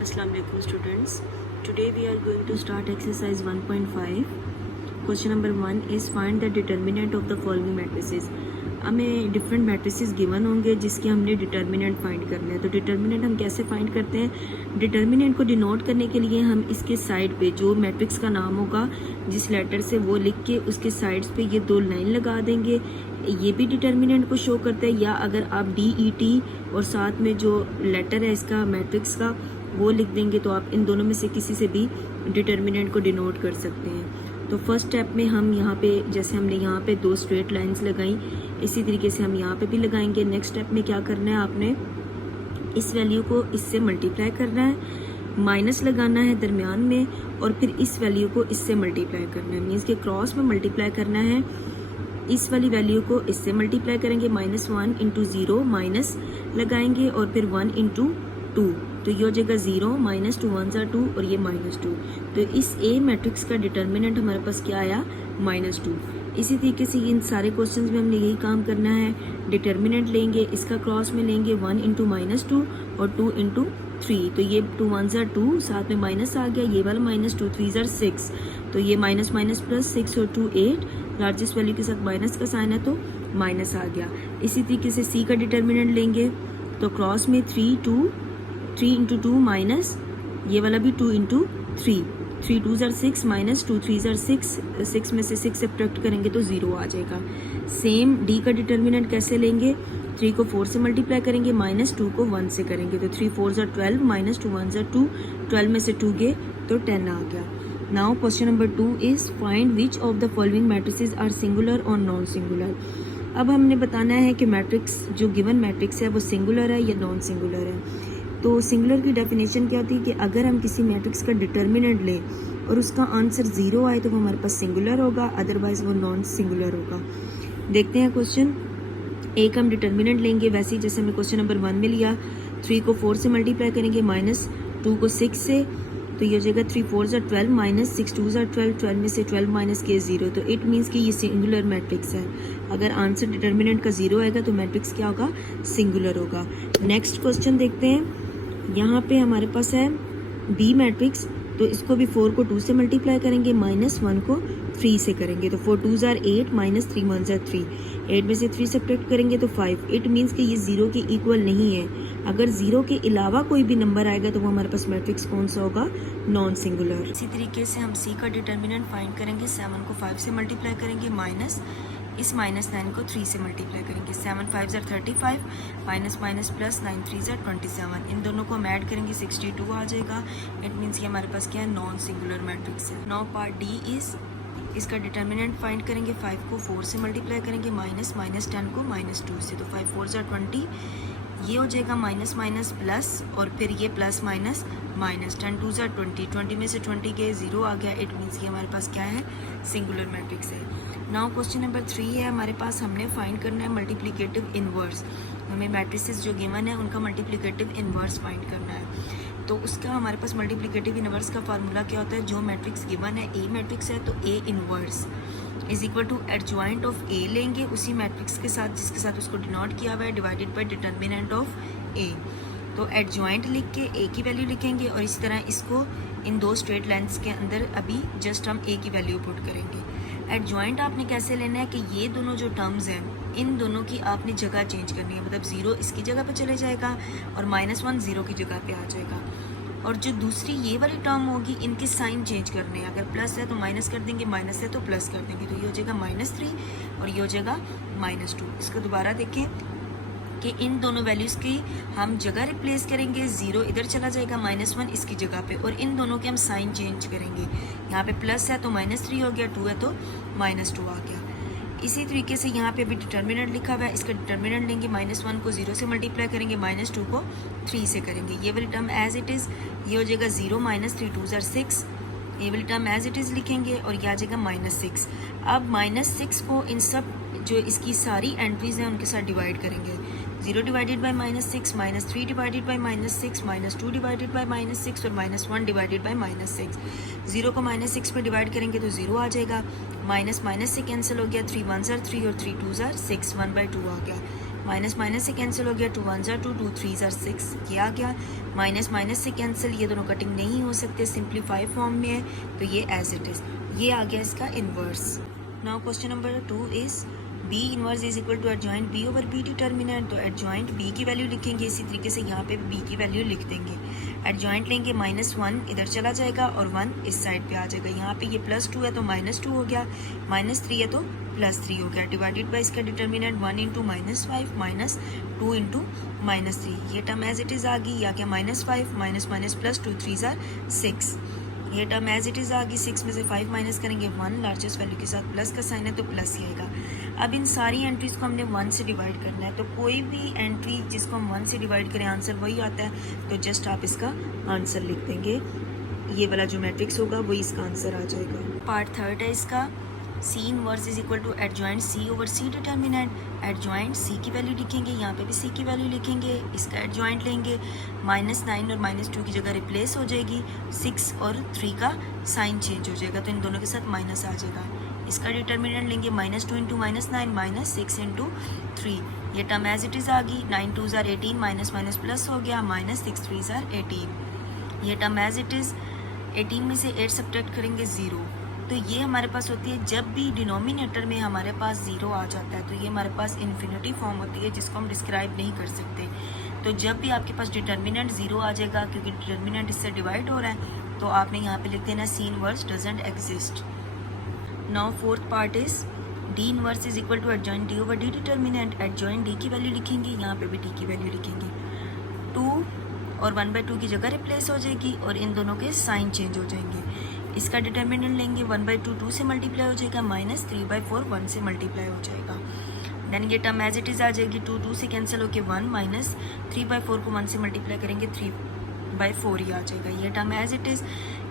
Assalamualaikum students. Today we are going to start exercise 1.5. Question number 1 is find the determinant of the following matrices. हमें different matrices given होंगे जिसके हमने determinant find करना है. तो determinant हम कैसे फाइंड करते हैं? डिटर्मिनेंट को डिनोट करने के लिए हम इसके साइड पे जो मैट्रिक्स का नाम होगा जिस लेटर से वो लिख के उसके साइड्स पे ये 2 लाइन लगा देंगे. ये भी डिटर्मिनेंट को शो करता है. या अगर आप DET और साथ में जो लेटर है इसका मैट्रिक्स का वो लिख देंगे तो आप इन दोनों में से किसी से भी डिटर्मिनेंट को डिनोट कर सकते हैं. तो फर्स्ट स्टेप में हम यहाँ पे जैसे हमने यहाँ पे 2 स्ट्रेट लाइंस लगाई इसी तरीके से हम यहाँ पे भी लगाएंगे. नेक्स्ट स्टेप में क्या करना है, आपने इस वैल्यू को इससे मल्टीप्लाई करना है, माइनस लगाना है दरमियान में और फिर इस वैल्यू को इससे मल्टीप्लाई करना है. मीन्स के क्रॉस में मल्टीप्लाई करना है. इस वाली वैल्यू को इससे मल्टीप्लाई करेंगे. -1 × 0 माइनस लगाएंगे और फिर 1 × 2 तो ये हो जाएगा 0 -2 1 2 और ये -2. तो इस A मैट्रिक्स का डिटर्मिनेंट हमारे पास क्या आया? -2. इसी तरीके से इन सारे क्वेश्चंस में हमने यही काम करना है. डिटर्मिनेंट लेंगे, इसका क्रॉस में लेंगे 1 × -2 और 2 × 3. तो ये 2 1 2 साथ में माइनस आ गया. ये वाला -2 3 6 तो ये माइनस माइनस प्लस 6 और 2 8. लार्जेस्ट वैल्यू के साथ माइनस का साइन है तो माइनस आ गया. इसी तरीके से C का डिटर्मिनेंट लेंगे तो क्रॉस में 3 × 2 माइनस ये वाला भी 2 × 3. 3 2 6 माइनस 2 3 6. 6 में से 6 सब्ट्रैक्ट करेंगे तो 0 आ जाएगा. सेम D का डिटर्मिनेंट कैसे लेंगे? 3 को 4 से मल्टीप्लाई करेंगे, -2 को 1 से करेंगे तो 3 4 12 -2 1 2. 12 में से 2 गए तो 10 आ गया. Now question number 2 is find which of the following matrices are singular और नॉन सिंगुलर. अब हमने बताना है कि मैट्रिक्स जो गिवन मैट्रिक्स है वो सिंगुलर है या नॉन सिंगुलर है. तो सिंगुलर की डेफिनेशन क्या होती है कि अगर हम किसी मैट्रिक्स का डिटर्मिनेंट लें और उसका आंसर 0 आए तो वो हमारे पास सिंगुलर होगा, अदरवाइज वो नॉन सिंगुलर होगा. देखते हैं क्वेश्चन. एक हम डिटर्मिनेंट लेंगे वैसे ही जैसे हमने क्वेश्चन नंबर 1 में लिया. 3 को 4 से मल्टीप्लाई करेंगे, -2 को 6 से तो ये हो जाएगा 3 4 12 -6 2 12. 12 में से 12 माइनस के 0. तो इट मीन्स कि ये सिंगुलर मैट्रिक्स है. अगर आंसर डिटर्मिनेंट का 0 आएगा तो मैट्रिक्स क्या होगा? सिंगुलर होगा. नेक्स्ट क्वेश्चन देखते हैं. यहाँ पे हमारे पास है B मैट्रिक्स तो इसको भी 4 को 2 से मल्टीप्लाई करेंगे, -1 को 3 से करेंगे तो 4 2 8 -3 1 3. 8 में से 3 सब्ट्रैक्ट करेंगे तो 5. इट मीन्स कि ये 0 के इक्वल नहीं है. अगर 0 के अलावा कोई भी नंबर आएगा तो वो हमारे पास मैट्रिक्स कौन सा होगा? Non singular. इसी तरीके से हम C का डिटर्मिनेंट फाइंड करेंगे. 7 को 5 से मल्टीप्लाई करेंगे माइनस इस -9 को 3 से मल्टीप्लाई करेंगे. 7 5 35 माइनस प्लस 9 3 27. इन दोनों को हम ऐड करेंगे 62 आ जाएगा. इट मीन्स कि हमारे पास क्या है? नॉन सिंगुलर मैट्रिक्स है. नाउ पार्ट D इज इसका डिटर्मिनेंट फाइंड करेंगे. 5 को 4 से मल्टीप्लाई करेंगे माइनस 10 को -2 से तो 5 4 20. ये हो जाएगा माइनस माइनस प्लस और फिर ये प्लस माइनस माइनस. 10 2 20. 20 में से 20 के 0 आ गया. इट मीन्स कि हमारे पास क्या है? सिंगुलर मैट्रिक्स है. नाउ क्वेश्चन नंबर 3 है हमारे पास. हमने फाइंड करना है मल्टीप्लिकेटिव इनवर्स. हमें मैट्रिसेस जो गिवन है उनका मल्टीप्लिकेटिव इनवर्स फाइंड करना है. तो उसका हमारे पास मल्टीप्लिकेटिव इनवर्स का फार्मूला क्या होता है? जो मैट्रिक्स गिवन है A मैट्रिक्स है तो A inverse is equal to adjoint of A लेंगे उसी मैट्रिक्स के साथ जिसके साथ उसको डिनोट किया हुआ है divided by determinant of A. तो एडजॉइंट लिख के A की वैल्यू लिखेंगे और इसी तरह इसको इन 2 स्ट्रेट लाइन्स के अंदर अभी जस्ट हम A की वैल्यू पुट करेंगे. एडजॉइंट आपने कैसे लेना है कि ये दोनों जो टर्म्स हैं इन दोनों की आपने जगह चेंज करनी है. मतलब 0 इसकी जगह पे चले जाएगा और -1 0 की जगह पे आ जाएगा. और जो दूसरी ये वाली टर्म होगी इनके साइन चेंज करने हैं. अगर प्लस है तो माइनस कर देंगे, माइनस है तो प्लस कर देंगे. तो ये हो जाएगा -3 और ये हो जाएगा -2. इसको दोबारा देखें कि इन दोनों वैल्यूज़ की हम जगह रिप्लेस करेंगे. 0 इधर चला जाएगा, -1 इसकी जगह पे और इन दोनों के हम साइन चेंज करेंगे. यहाँ पे प्लस है तो -3 हो गया, 2 है तो -2 आ गया. इसी तरीके से यहाँ पे अभी डिटर्मिनेंट लिखा हुआ है. इसका डिटर्मिनेंट लेंगे, -1 को 0 से मल्टीप्लाई करेंगे, -2 को 3 से करेंगे. ये वाली टर्म एज इट इज़ ये हो जाएगा 0 -3 2 6. ये वाली टर्म एज इट इज़ लिखेंगे और ये आ जाएगा -6. अब -6 को इन सब जो इसकी सारी एंट्रीज हैं उनके साथ डिवाइड करेंगे. 0 divided by -6, -3 divided by -6, -2 divided by -6 और -1 डिवाइडेड बाय -6. 0 को -6 में डिवाइड करेंगे तो 0 आ जाएगा. माइनस माइनस से कैंसिल हो गया. 3 1 3 और 3 2 6. 1/2 आ गया. माइनस माइनस से कैंसिल हो गया, 2 1 ज़ार 2, 2 3 ज़ार 6, ये आ गया। माइनस माइनस से कैंसिल, ये दोनों कटिंग नहीं हो सकते, सिंप्लीफाई फॉर्म में है, तो ये एज इट इज़, ये आ गया इसका inverse. Now question number 2 is B inverse is equal to adjoint B over B determinant. तो एडजॉइंट बी की वैल्यू लिखेंगे, इसी तरीके से यहाँ पे बी की वैल्यू लिख देंगे। एडजॉइंट लेंगे, -1 इधर चला जाएगा और 1 इस साइड पे आ जाएगा। यहाँ पे ये +2 है तो -2 हो गया, -3 है तो +3 हो गया, डिवाइडेड बाई इसका डिटर्मिनेंट 1 इंटू -5 -2 इंटू -3। ये टर्म एज इट इज़ आ गई, या क्या -5 माइनस +2 3 ज़ार 6। ये टर्म एज इट इज़ आ गई, 6 में से 5 माइनस करेंगे 1, लार्जेस्ट वैल्यू के साथ प्लस का साइन है तो प्लस ही आएगा। अब इन सारी एंट्रीज़ को हमने 1 से डिवाइड करना है, तो कोई भी एंट्री जिसको हम 1 से डिवाइड करें आंसर वही आता है, तो जस्ट आप इसका आंसर लिख देंगे। ये वाला जो मैट्रिक्स होगा वही इसका आंसर आ जाएगा। पार्ट 3 है इसका, C inverse is equal to adjoint C over C determinant. Adjoint C की वैल्यू लिखेंगे, यहाँ पे भी सी की वैल्यू लिखेंगे, इसका एडजॉइंट लेंगे, -9 और -2 की जगह रिप्लेस हो जाएगी, 6 और 3 का साइन चेंज हो जाएगा, तो इन दोनों के साथ माइनस आ जाएगा। इसका डिटर्मिनेंट लेंगे, -2 इंटू -9 -6 इंटू 3। ये टर्म एज इट इज़ आ गई, 9 2 ज़ार 18, माइनस माइनस प्लस हो गया, -6 3 ज़ार 18। ये टर्म एज इट इज़, 18 में से 8 सब्ट्रैक्ट करेंगे 0, तो ये हमारे पास होती है जब भी डिनोमिनेटर में हमारे पास 0 आ जाता है, तो ये हमारे पास इन्फिनिटी फॉर्म होती है जिसको हम डिस्क्राइब नहीं कर सकते। तो जब भी आपके पास डिटर्मिनेंट 0 आ जाएगा, क्योंकि डिटर्मिनेंट इससे डिवाइड हो रहा है, तो आपने यहाँ पे लिख देना C inverse doesn't exist. Now fourth part is D inverse is equal to adjoint D over D determinant. Adjoint D की वैल्यू लिखेंगे, यहाँ पे भी डी की वैल्यू लिखेंगे, 2 और 1/2 की जगह रिप्लेस हो जाएगी और इन दोनों के साइन चेंज हो जाएंगे। इसका डिटर्मिनेंट लेंगे, 1/2 2 से मल्टीप्लाई हो जाएगा, -3/4 1 से मल्टीप्लाई हो जाएगा। देन ये टर्म एज इट इज़ आ जाएगी, 2 2 से कैंसिल होकर 1, -3/4 को 1 से मल्टीप्लाई करेंगे 3/4 ही आ जाएगा। ये टर्म एज इट इज़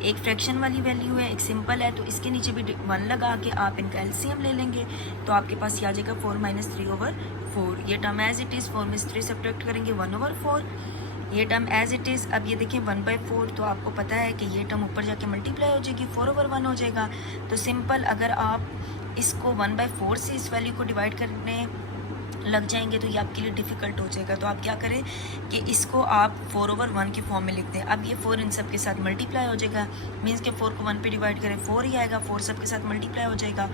एक फ्रैक्शन वाली वैल्यू है, एक सिंपल है, तो इसके नीचे भी 1 लगा के आप इनका एलसीएम ले लेंगे, तो आपके पास ये आ जाएगा 4 - 3/4। ये टर्म एज इट इज़, 4 में से 3 सब्ट्रैक्ट करेंगे 1/4। ये टर्म एज इट इज़, अब ये देखिए 1/4, तो आपको पता है कि ये टर्म ऊपर जाके मल्टीप्लाई हो जाएगी, 4/1 हो जाएगा। तो सिंपल अगर आप इसको 1/4 से इस वैल्यू को डिवाइड करने लग जाएंगे तो ये आपके लिए डिफ़िकल्ट हो जाएगा। तो आप क्या करें कि इसको आप 4/1 के फॉर्म में लिख दें। अब ये 4 इन सब के साथ मल्टीप्लाई हो जाएगा, मीन्स के 4 को 1 पे डिवाइड करें 4 ही आएगा, 4 सब के साथ मल्टीप्लाई हो जाएगा,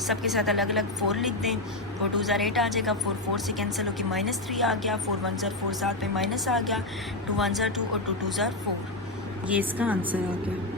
सबके साथ अलग अलग 4 लिख दें, 4 2 ज़ार 8 आ जाएगा, 4 4 से कैंसिल होकर -3 आ गया, 4 1 ज़ार 4 साथ में माइनस आ गया, 2 1 ज़ार 2 और 2 2 ज़ार 4। ये इसका आंसर आ गया।